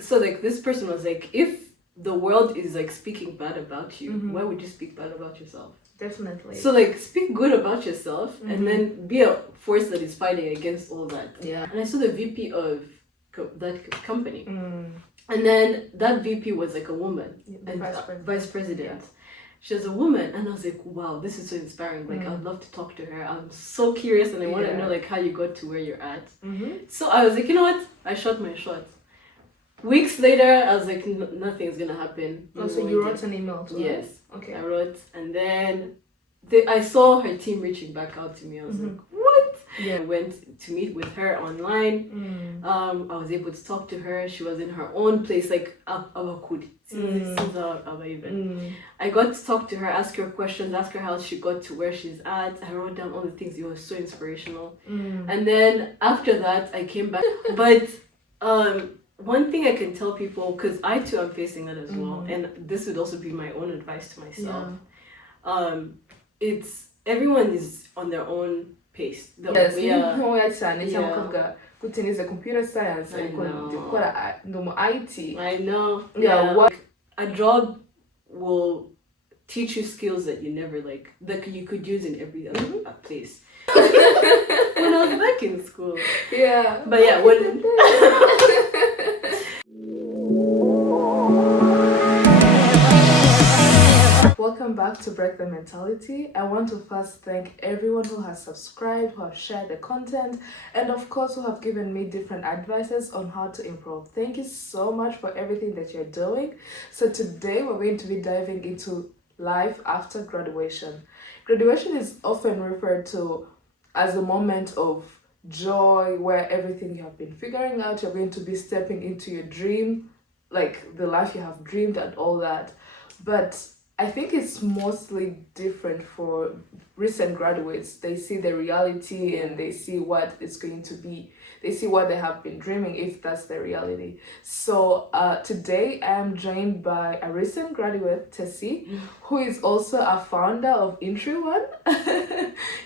so like this person was like, if the world is like speaking bad about you, why would you speak bad about yourself? Definitely. So like speak good about yourself and then be a force that is fighting against all that. Yeah. And I saw the VP of that company. And then that VP was like a woman, and vice president. Yeah. She was a woman, and I was like, wow, this is so inspiring. Like, I'd love to talk to her. I'm so curious, and I want to know like how you got to where you're at. So I was like, you know what? I shot my shot. Weeks later, I was like, nothing's gonna happen. Oh, so you wrote an email to her? Yes. Okay. I wrote, and then I saw her team reaching back out to me. I was like, what? Yeah. I went to meet with her online. I was able to talk to her. She was in her own place, like Abakud. I got to talk to her, ask her questions, ask her how she got to where she's at. I wrote down all the things. It was so inspirational. And then after that, I came back. But one thing I can tell people, because I too am facing that as well, and this would also be my own advice to myself. It's everyone is on their own pace. Yes, kutiniza computer science IT. I know. Yeah, what a job will teach you skills that you never that you could use in every other place. When I was back in school. Yeah. But yeah, when Welcome back to Break the Mentality. I want to first thank everyone who has subscribed, who have shared the content, and of course who have given me different advices on how to improve. Thank you so much for everything that you're doing. So today we're going to be diving into life after graduation. Graduation is often referred to as a moment of joy where everything you have been figuring out, you're going to be stepping into your dream, like the life you have dreamed and all that. But I think it's mostly different for recent graduates. They see the reality and they see what it's going to be. They see what they have been dreaming, if that's the reality. So today I am joined by a recent graduate, Tessie, who is also a founder of Intri One.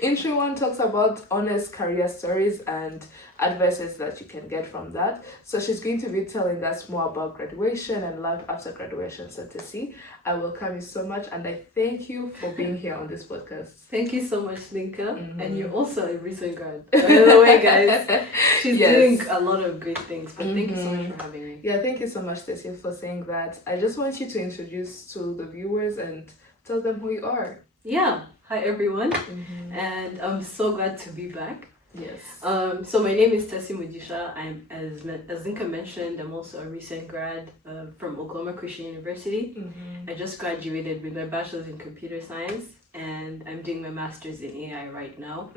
Intri One talks about honest career stories and advices that you can get from that. So she's going to be telling us more about graduation and life after graduation. So Tessie, I welcome you so much and I thank you for being here on this podcast. Thank you so much, Linka. And you're also a recent grad. By the way, guys, she's doing a lot of great things. But thank you so much for having me. Yeah, thank you so much, Tessie, for saying that. I just want you to introduce to the viewers and tell them who you are. Yeah. Hi, everyone. And I'm so glad to be back. Yes. So my name is Tessie Mujisha. I'm, as Linka mentioned, I'm also a recent grad from Oklahoma Christian University. I just graduated with my bachelor's in computer science and I'm doing my master's in AI right now.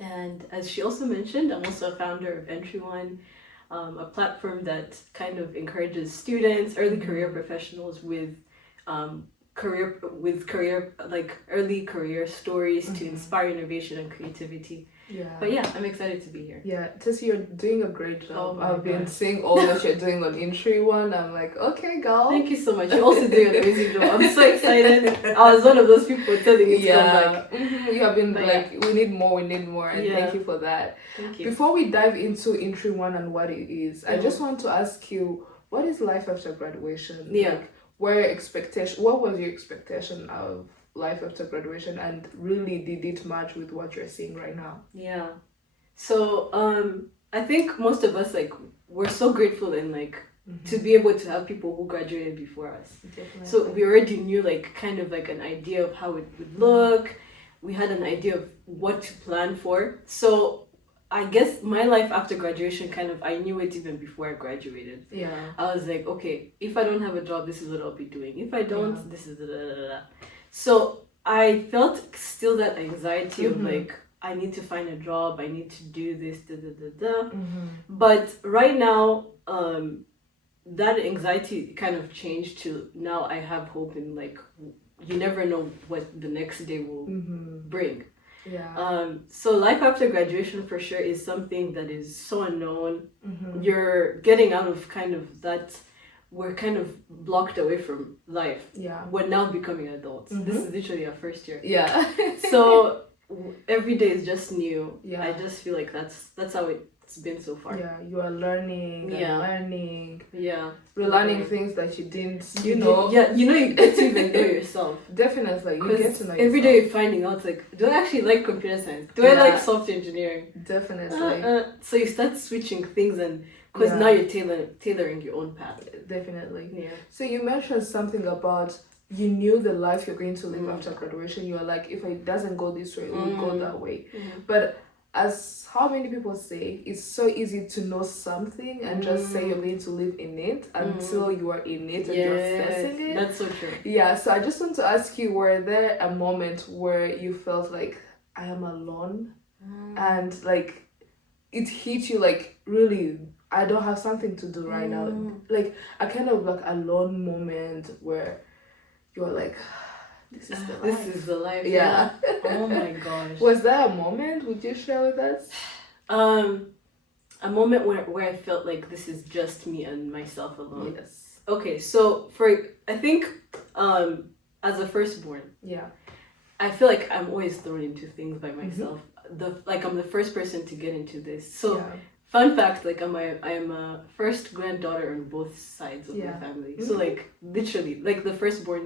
And as she also mentioned, I'm also a founder of Entry One, a platform that kind of encourages students, early career professionals with early career stories to inspire innovation and creativity. Yeah. But yeah, I'm excited to be here. Yeah, Tessie, you're doing a great job. I've been seeing all that you're doing on Intri One. I'm like, okay, girl. Thank you so much. You're also doing an amazing job. I'm so excited. I was one of those people telling you to come back. You have been we need more, and thank you for that. Thank you. Before we dive into Intri One and what it is, I just want to ask you, what is life after graduation? Yeah. What was your expectation of life after graduation, and really did it match with what you're seeing right now? Yeah. So I think most of us we're so grateful and to be able to have people who graduated before us. Definitely. So we already knew kind of an idea of how it would look. We had an idea of what to plan for. So I guess my life after graduation I knew it even before I graduated. Yeah. I was like, okay, if I don't have a job, this is what I'll be doing. If I don't, this is da. So I felt still that anxiety of I need to find a job, I need to do this, da. But right now, that anxiety kind of changed to now I have hope in you never know what the next day will bring. Yeah. So life after graduation for sure is something that is so unknown. You're getting out of that. We're kind of blocked away from life. Yeah. We're now becoming adults. This is literally our first year. Yeah. So every day is just new. Yeah. I just feel like that's how it it's been so far. Yeah, you are learning and Yeah. learning, Yeah. relearning Okay. things that you didn't, You you know. yeah, you get to even know yourself. Definitely, you get Because to know every yourself. day you're finding out, like, do I actually like computer science? Do I Yeah. like software engineering? Definitely. So you start switching things, and because Yeah. now you're tailoring your own path. Definitely. Yeah. So you mentioned something about you knew the life you're going to live Mm. after graduation. You are like, if it doesn't go this way, it will go that way. Mhm. But as how many people say, it's so easy to know something and just say you're going to live in it until you are in it and you're assessing it. That's so true. Yeah, so I just want to ask you, were there a moment where you felt like I am alone and like it hit you like really I don't have something to do right now? Like a kind of like alone moment where you're like, this is the life. This is the life. Yeah. Oh my gosh. Was there a moment? Would you share with us? A moment where I felt like this is just me and myself alone. Yes. Okay, so I think as a firstborn, Yeah. I feel like I'm always thrown into things by myself. I'm the first person to get into this. So yeah. fun fact, like I am a first granddaughter on both sides of my family. So like literally, like the firstborn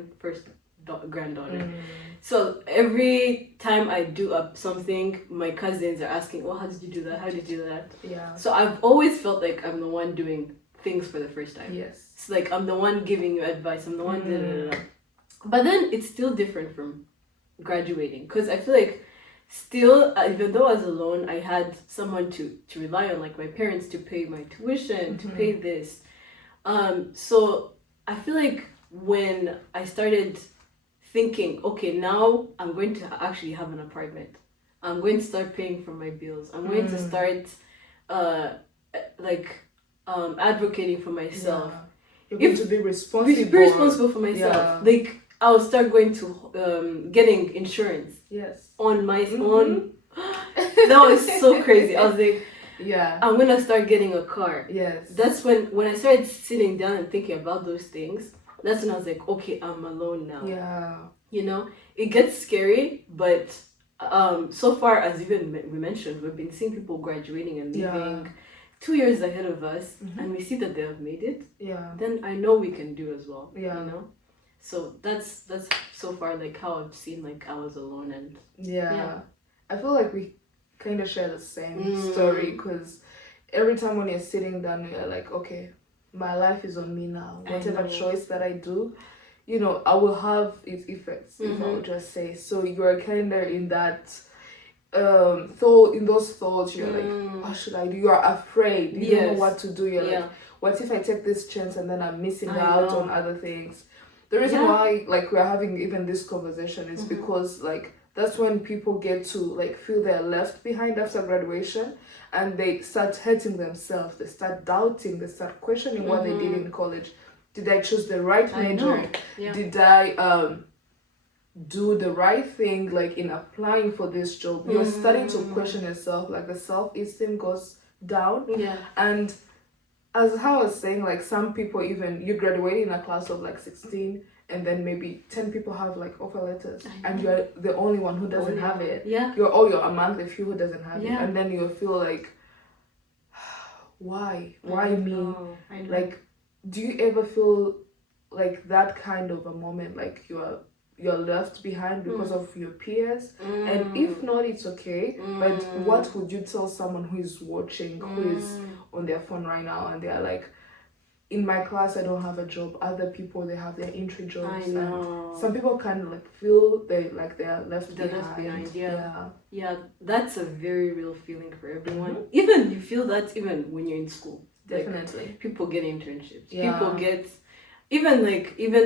granddaughter. So every time I do up something, my cousins are asking, "Oh, how did you do that? How did you do that?" Yeah. So I've always felt like I'm the one doing things for the first time. Yes. It's like I'm the one giving you advice. I'm the one. Da, da, da, da. But then it's still different from graduating, because I feel like still, even though I was alone, I had someone to rely on, like my parents, to pay my tuition, to pay this. So I feel like when I started thinking, okay, now I'm going to actually have an apartment. I'm going to start paying for my bills. I'm going to start advocating for myself. Yeah. You're going to be responsible. Be responsible for myself. Yeah. Like I'll start going to getting insurance Yes. on my own. That was so crazy. I was like, Yeah. I'm gonna start getting a car. Yes. That's when I started sitting down and thinking about those things. That's when I was like, okay, I'm alone now. Yeah. You know, it gets scary, but so far, as even we mentioned, we've been seeing people graduating and leaving 2 years ahead of us, and we see that they have made it. Yeah. Then I know we can do as well. Yeah. You know, so that's so far like how I've seen like I was alone, and Yeah. I feel like we kind of share the same story, because every time when you're sitting down, you're like, okay, my life is on me now. Whatever choice that I do, you know, I will have its effects, if I would just say. So you're kind of in that in those thoughts, you're like, what should I do? You're afraid. You don't know what to do. You're like, what if I take this chance and then I'm missing out on other things? The reason why like we're having even this conversation is because like that's when people get to like feel they're left behind after graduation, and they start hurting themselves. They start doubting. They start questioning what they did in college. Did I choose the right major? Did I do the right thing like in applying for this job? You're starting to question yourself. Like the self-esteem goes down. Yeah. And as how I was saying, like some people, even you graduate in a class of like 16, and then maybe 10 people have like offer letters, and you're the only one who doesn't have it. Yeah. You're among the few who doesn't have it, and then you feel like, why me? Like, do you ever feel like that kind of a moment, like you're left behind because of your peers? And if not, it's okay, but what would you tell someone who is watching, who is on their phone right now, and they're like, in my class I don't have a job, other people they have their entry jobs? I know. And some people kind of like feel they are left behind. Yeah, that's a very real feeling for everyone. Even you feel that even when you're in school. Definitely. Like, people get internships. People get even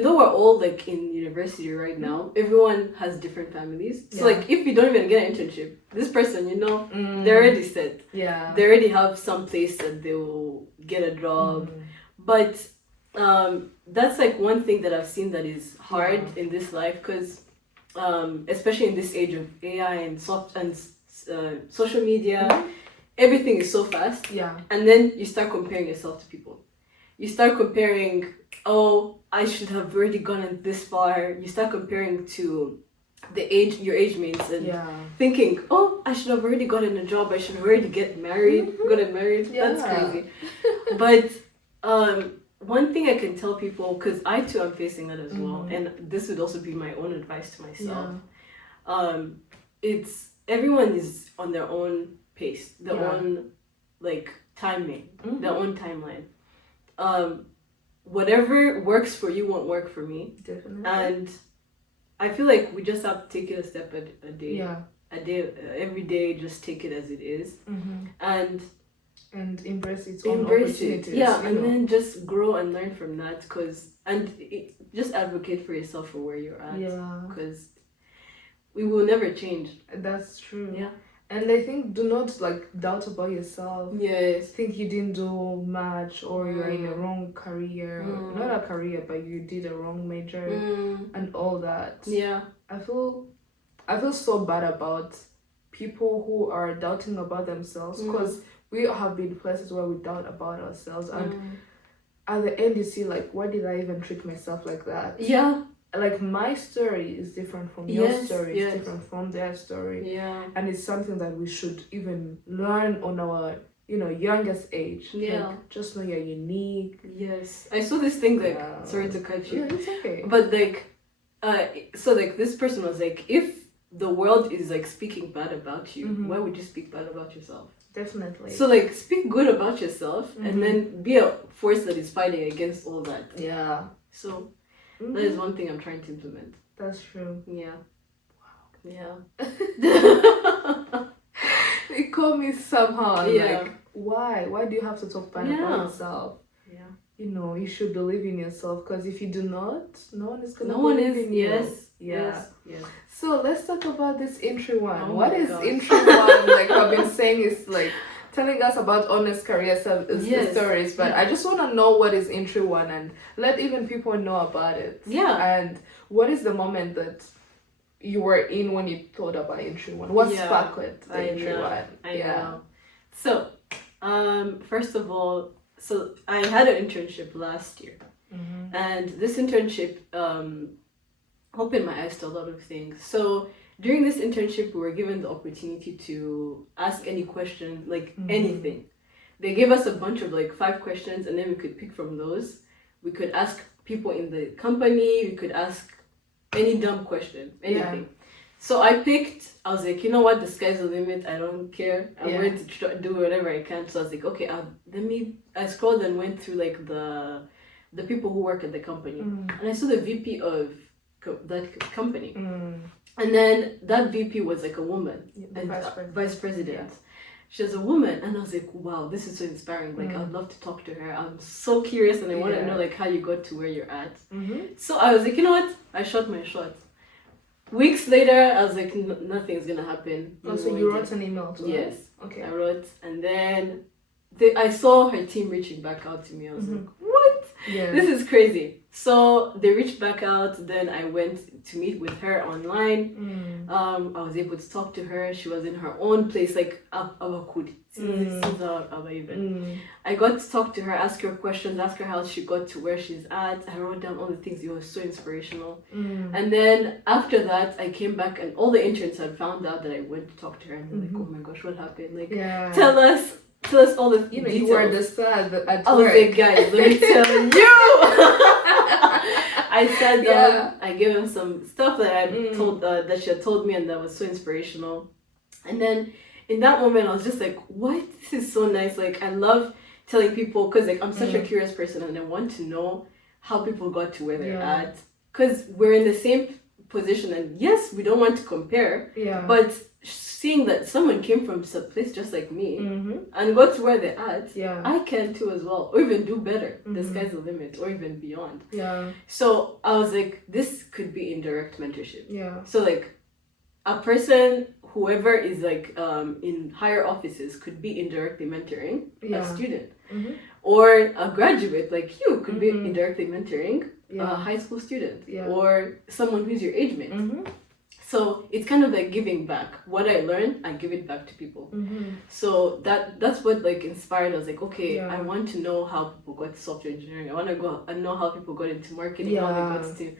though we're all like in university right now, everyone has different families. So like if you don't even get an internship, this person, you know, they're already set. Yeah. They already have some place that they will get a job. But that's like one thing that I've seen that is hard in this life, because especially in this age of AI and social media, everything is so fast. Yeah. And then you start comparing yourself to people. You start comparing, oh, I should have already gone this far. You start comparing to your age mates and Yeah. thinking, oh, I should have already gotten a job, I should have already gotten married. That's crazy. But one thing I can tell people, because I too am facing that as well, and this would also be my own advice to myself. It's everyone is on their own pace, their own like timing, their own timeline. Whatever works for you won't work for me. Definitely. And I feel like we just have to take it a step a day. Yeah. A day, every day, just take it as it is. And embrace its own opportunities. Yeah, and then just grow and learn from that. Just advocate for yourself for where you're at. Yeah. Because we will never change. That's true. Yeah. And I think do not like doubt about yourself. Yes. Think you didn't do much or you're in a wrong career. Not a career, but you did a wrong major and all that. Yeah. I feel so bad about people who are doubting about themselves because we have been places where we doubt about ourselves and at the end you see like, why did I even treat myself like that? Yeah. Like my story is different from your story, it's different from their story. Yeah. And it's something that we should even learn on our, youngest age. Yeah. Like, just know you're unique. Yes. I saw this thing like, sorry to cut you. Yeah, it's okay. But like, so like this person was like, if the world is like speaking bad about you, why would you speak bad about yourself? Definitely. So like speak good about yourself and then be a force that is fighting against all that. Yeah. So that is one thing I'm trying to implement. That's true. Yeah. Wow. Yeah. It caught me somehow. Yeah. Like, why? Why do you have to talk bad about yourself? Yeah. You should believe in yourself because if you do not, no one is gonna in you. Yeah. Yes. So let's talk about this intro one. Oh what my is gosh. intro one? Like I've been saying, is like telling us about honest career stories, but I just want to know what is intro one and let even people know about it. Yeah. And what is the moment that you were in when you thought about intro one? What sparked the intro one? I know. So, first of all, so I had an internship last year, and this internship opened my eyes to a lot of things. So during this internship, we were given the opportunity to ask any question, like anything. They gave us a bunch of like 5 questions, and then we could pick from those. We could ask people in the company. We could ask any dumb question, anything. Yeah. So I was like, you know what, the sky's the limit. I don't care. I'm going to do whatever I can. So I was like, okay, I scrolled and went through like the people who work at the company, and I saw the VP of that company, and then that VP was like a woman, and vice president. Yeah. She was a woman, and I was like, wow, this is so inspiring. Like, I'd love to talk to her. I'm so curious, and I want to know like how you got to where you're at. So I was like, you know what? I shot my shot. Weeks later, I was like, nothing's gonna happen. So you wrote an email to her? Yes. Okay. I wrote, and then I saw her team reaching back out to me. I was like, what? Yeah. This is crazy. So they reached back out. Then I went to meet with her online. I was able to talk to her. She was in her own place, like Abakud. I got to talk to her, ask her questions, ask her how she got to where she's at. I wrote down all the things. It was so inspirational. And then after that, I came back, and all the interns had found out that I went to talk to her, and they're like, "Oh my gosh, what happened? Like, tell us all the details." You were the star at work. I was like, guys, let me tell you. I sat down. I gave him some stuff that I told that she had told me, and that was so inspirational. And then in that moment, I was just like, "What? This is so nice!" Like, I love telling people because like I'm such a curious person, and I want to know how people got to where they're at. Because we're in the same position, and yes, we don't want to compare. But seeing that someone came from a place just like me and got to where they're at, I can too as well, or even do better. The sky's the limit, or even beyond. So I was like, this could be indirect mentorship. So like a person, whoever is like in higher offices, could be indirectly mentoring a student, or a graduate like you could be indirectly mentoring a high school student, or someone who's your age mate. So it's kind of like giving back. What I learned, I give it back to people. So that's what like inspired. I was like, okay, I want to know how people got to software engineering. I want to go and know how people got into marketing, how they got to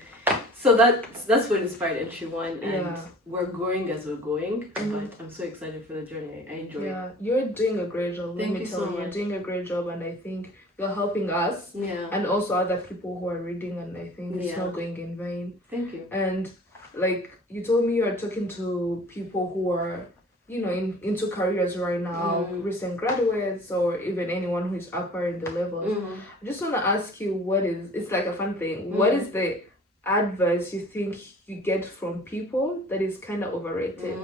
So that's what inspired Entry One, and Yeah. we're growing as we're going. Mhm. But I'm so excited for the journey. I enjoy it. Yeah, you're doing a great job. Let Thank me you tell so you, you're much. doing a great job, and I think you're helping us Yeah. and also other people who are reading, and I think it's Yeah. not going in vain. Thank you. And like you told me, you are talking to people who are, you know, into careers right now, Mm. recent graduates, or even anyone who is upper in the levels. Mhm. I just want to ask you, it's like a fun thing. What is the advice you think you get from people that is kind of overrated?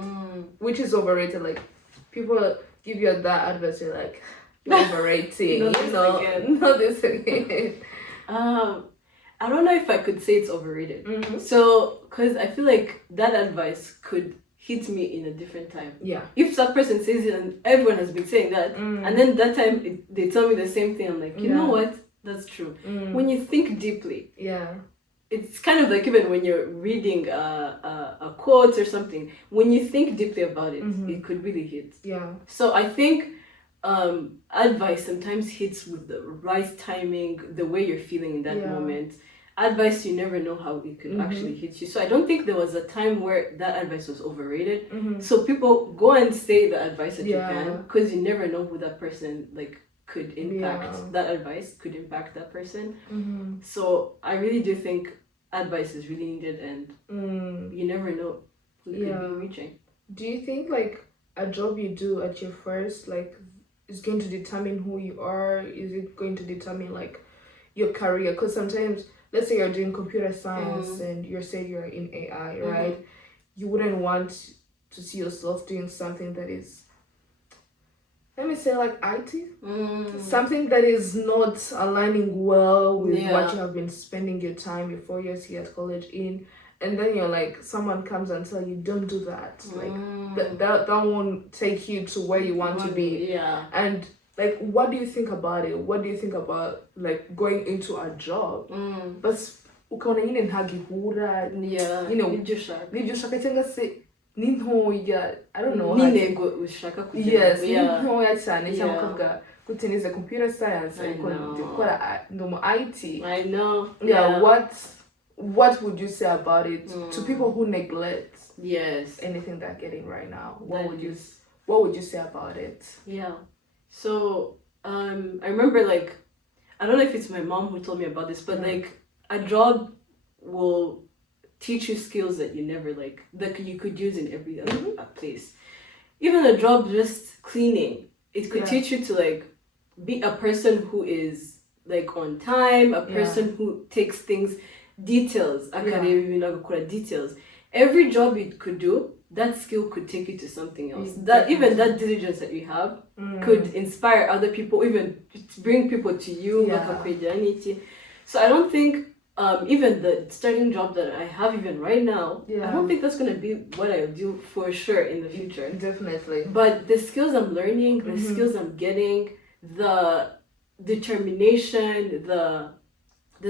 Which is overrated? Like people give you that advice, you're like, you're overrating, Not you this know, again. not this again. I don't know if I could say it's overrated. Mhm. So, because I feel like that advice could hit me in a different time. Yeah. If that person says it and everyone has been saying that, and then that time they tell me the same thing, I'm like, you know what? That's true. When you think deeply, Yeah. it's kind of like even when you're reading a quote or something, when you think deeply about it, it could really hit. Yeah. So I think advice sometimes hits with the right timing, the way you're feeling in that moment. Advice, you never know how it could actually hit you. So I don't think there was a time where that advice was overrated. So people go and say the advice that you can, because you never know who that person like could impact. That advice could impact that person. So I really do think advice is really needed, and you never know who you could be reaching. Do you think like a job you do at your first like is going to determine who you are? Is it going to determine like your career? Because sometimes, let's say you're doing computer science and you're saying you're in AI, right? You wouldn't want to see yourself doing something that is, let me say, like IT, something that is not aligning well with what you have been spending your time, your 4 years here at college in, and then you're like, someone comes and tell you, don't do that. Like that won't take you to where you want to be. Yeah. And like, what do you think about it? What do you think about like going into a job? But ukaona nyine ntagihura, you know, nibyo ushaka cyangwa se ni ntoya, I don't know. N'intego ushaka kugira. Yes, ni ntoya cyane cyangwa ukavuga gute nize computer science ariko ndikora ndomo IT. I know. Yeah, what would you say about it to people who neglect anything they're getting right now? What would you say about it? Yeah. So I remember like, I don't know if it's my mom who told me about this, but like a job will teach you skills that you never like that you could use in every other place. Even a job just cleaning, it could teach you to like be a person who is like on time, a person who takes things details. Details. Every job you could do, that skill could take you to something else. That even that diligence that you have could inspire other people, even bring people to you. So I don't think even the starting job that I have even right now, I don't think that's gonna be what I'll do for sure in the future. Definitely. But the skills I'm learning, the skills I'm getting, the determination, the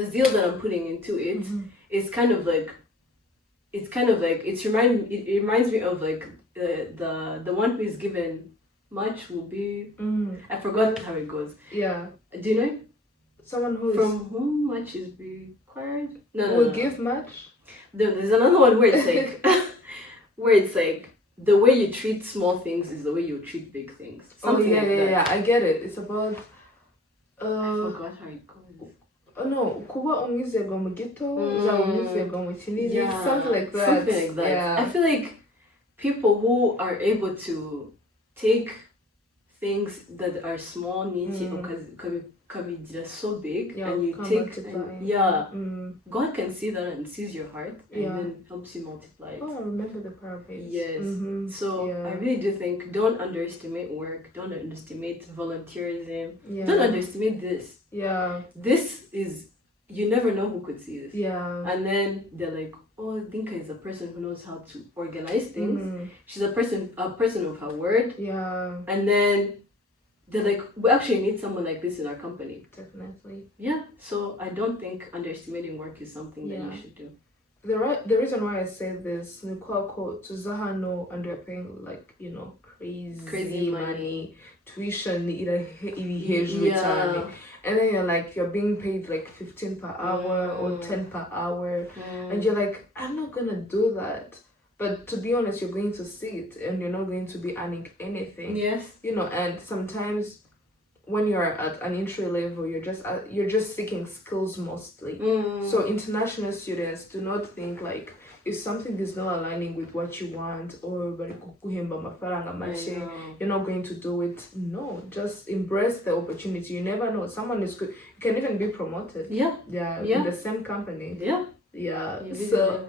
zeal that I'm putting into it is kind of like, it reminds me of like the one who is given much will be I forgot how it goes. Yeah. Do you know? Someone who from whom much is required. Will give much. There's another one where it's like where it's like the way you treat small things is the way you treat big things. Something yeah. I get it. It's about I forgot how it goes. No, kuba umwizerwa mu gito, uzaba umwizerwa mu kinini, something like that. Yeah. I feel like people who are able to take things that are small, just so big, and you take, God can see that and sees your heart, and then helps you multiply it. Oh, remember the parable. Yes. So I really do think, don't underestimate work, don't underestimate volunteerism, don't underestimate this. Yeah. This is, you never know who could see this. Yeah. And then they're like, oh, Dinka is a person who knows how to organize things. She's a person of her word. Yeah. And then they're like, we actually need someone like this in our company. Definitely. Yeah. So I don't think underestimating work is something that you should do. The reason why I say this, to Zahano underpaying like, you know, crazy money, tuition, and then you're being paid like 15 per hour or 10 per hour, and you're like, I'm not gonna do that. But to be honest, you're going to sit and you're not going to be earning anything. Yes. And sometimes when you're at an entry level, you're just seeking skills mostly. So international students, do not think like if something is not aligning with what you want or you're not going to do it. No, just embrace the opportunity. You never know. Someone is good. You can even be promoted. Yeah. In the same company. Yeah. So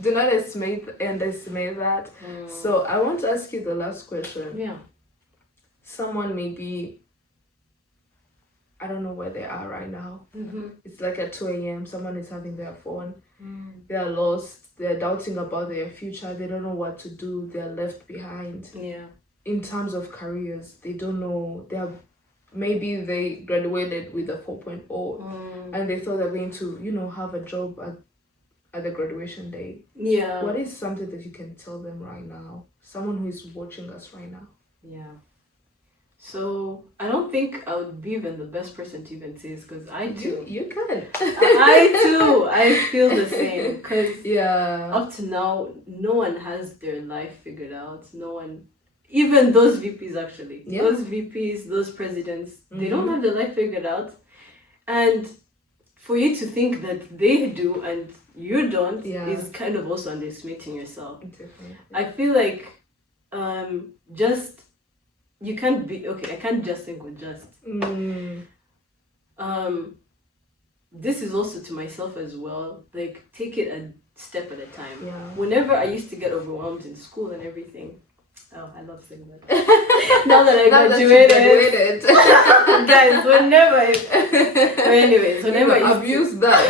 do not underestimate that. So I want to ask you the last question. Yeah. Someone maybe, I don't know where they are right now. It's like at 2 a.m. Someone is having their phone. They are lost. They're doubting about their future. They don't know what to do. They're left behind. Yeah. In terms of careers, they don't know. Maybe they graduated with a 4.0 and they thought they're going to, have a job at the graduation day. Yeah. What is something that you can tell them right now? Someone who is watching us right now. Yeah. So I don't think I would be even the best person to even say this because I too. You can. I too. I feel the same because yeah. Up to now, no one has their life figured out. No one, even those VPs actually, those VPs, those presidents, they don't have their life figured out, and for you to think that they do and you don't is kind of also underestimating yourself. Definitely. I feel like just. You can't be okay. I can't just think with just. This is also to myself as well. Like, take it a step at a time. Yeah. Whenever I used to get overwhelmed in school and everything, I love saying that. Now that I graduated, guys, whenever I abuse that.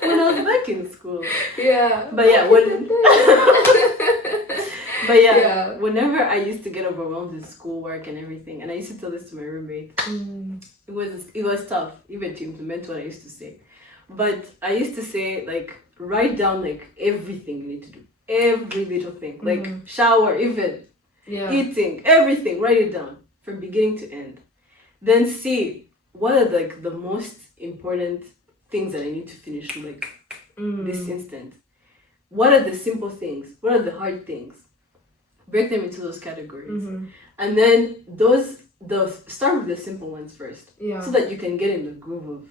when I was back in school. Yeah. But yeah, whenever I used to get overwhelmed with schoolwork and everything, and I used to tell this to my roommate, it was tough even to implement what I used to say. But I used to say, like, write down like everything you need to do, every little thing, like shower, even eating, everything. Write it down from beginning to end. Then see what are like the most important things that I need to finish like this instant. What are the simple things? What are the hard things? Break them into those categories, and then start with the simple ones first, so that you can get in the groove of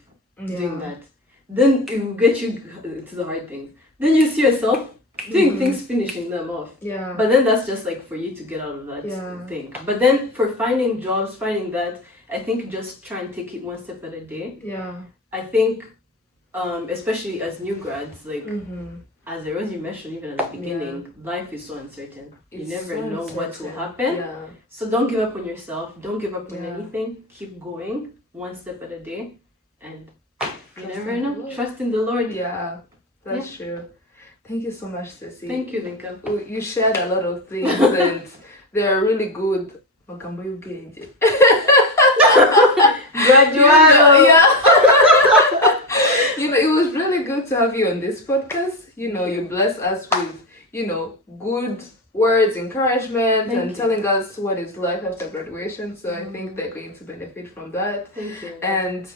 doing that. Then it will get you to the hard things. Then you see yourself doing things, finishing them off. Yeah. But then that's just like for you to get out of that thing. But then for finding jobs, I think just try and take it one step at a day. Yeah. I think, especially as new grads, like. As you mentioned even at the beginning, life is so uncertain. You never know what will happen. Yeah. So don't give up on yourself. Don't give up on anything. Keep going one step at a day. And you never know. Trust in the Lord. Yeah, that's true. Thank you so much, Ceci. Thank you, Linka. You shared a lot of things and they're really good. Graduate. Yeah. It was really good to have you on this podcast. You bless us with, good words, encouragement, and telling us what it's like after graduation. So I think they're going to benefit from that. Thank you. And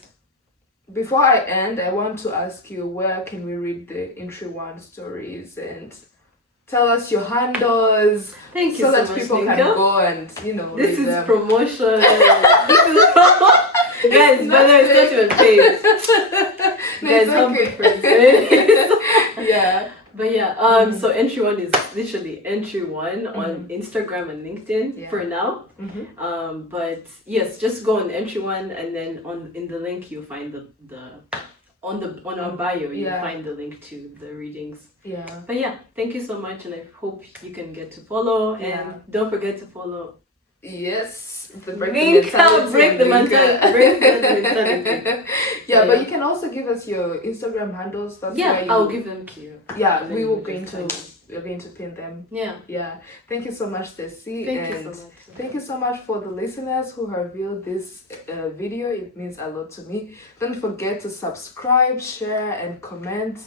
before I end, I want to ask you, where can we read the Entry One stories, and tell us your handles. Thank you so that much, people can go and this is promotion. Guys, but there's not even paid. Guys, okay. Yeah. But yeah, so Entry One is literally Entry One on Instagram and LinkedIn for now. But yes, just go on Entry One, and then in the link you'll find on our bio you'll find the link to the readings. Yeah. But yeah, thank you so much, and I hope you can get to follow, and don't forget to follow. Yes, break the mentality. Yeah, but you can also give us your Instagram handles. That's I'll give them to you. Yeah, we're going to pin them. Yeah. Thank you so much, Ceci. Thank you so much for the listeners who have viewed this video. It means a lot to me. Don't forget to subscribe, share, and comment.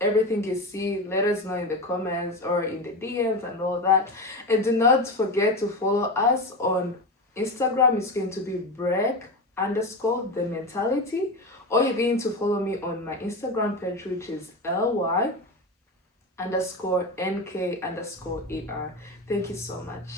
Everything you see, let us know in the comments or in the DMs and all that. And do not forget to follow us on Instagram. It's going to be _the mentality, or you're going to follow me on my Instagram page, which is ly_nk_er. Thank you so much.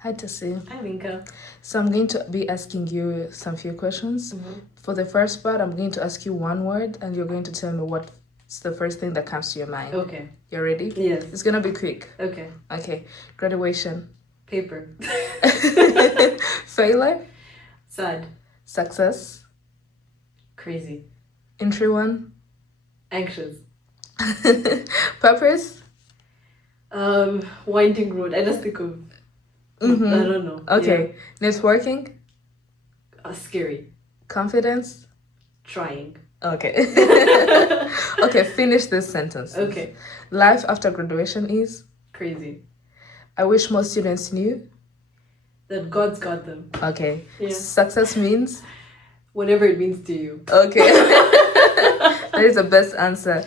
Hi Tessie. Hi, Minka. So I'm going to be asking you some few questions. For the first part, I'm going to ask you one word and you're going to tell me what's the first thing that comes to your mind. Okay. You ready? Yes. It's gonna be quick. Okay. Okay. Graduation. Paper. Failure. Sad. Success. Crazy. Entry one. Anxious. Purpose. Winding road. I just think of. I don't know. Okay. Networking. Scary. Confidence. Trying. Okay. Okay, finish this sentence. Okay. Life after graduation is? Crazy. I wish more students knew. That God's got them. Okay. Yeah. Success means? Whatever it means to you. Okay. That is the best answer.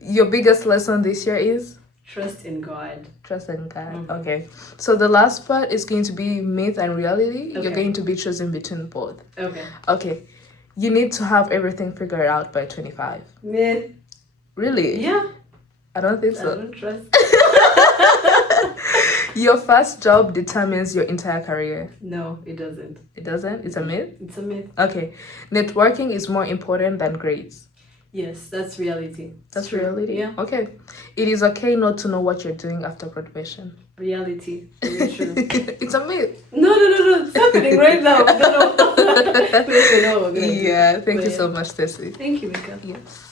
Your biggest lesson this year is? Trust in God. Trust in God. Okay. So the last part is going to be myth and reality. Okay. You're going to be choosing between both. Okay. Okay. You need to have everything figured out by 25. Myth. Really? Yeah. I don't think I so. don't trust. Your first job determines your entire career. No, it doesn't. It doesn't? It's a myth? It's a myth. Okay. Networking is more important than grades. Yes, that's reality. That's True. reality? Yeah. Okay. It is okay not to know what you're doing after graduation. Reality. Very true. It's a myth. No. It's happening right now. No. We don't know what we're gonna do. Yeah. Thank But you yeah. so much, Tessie. Thank you, Mika. Yes.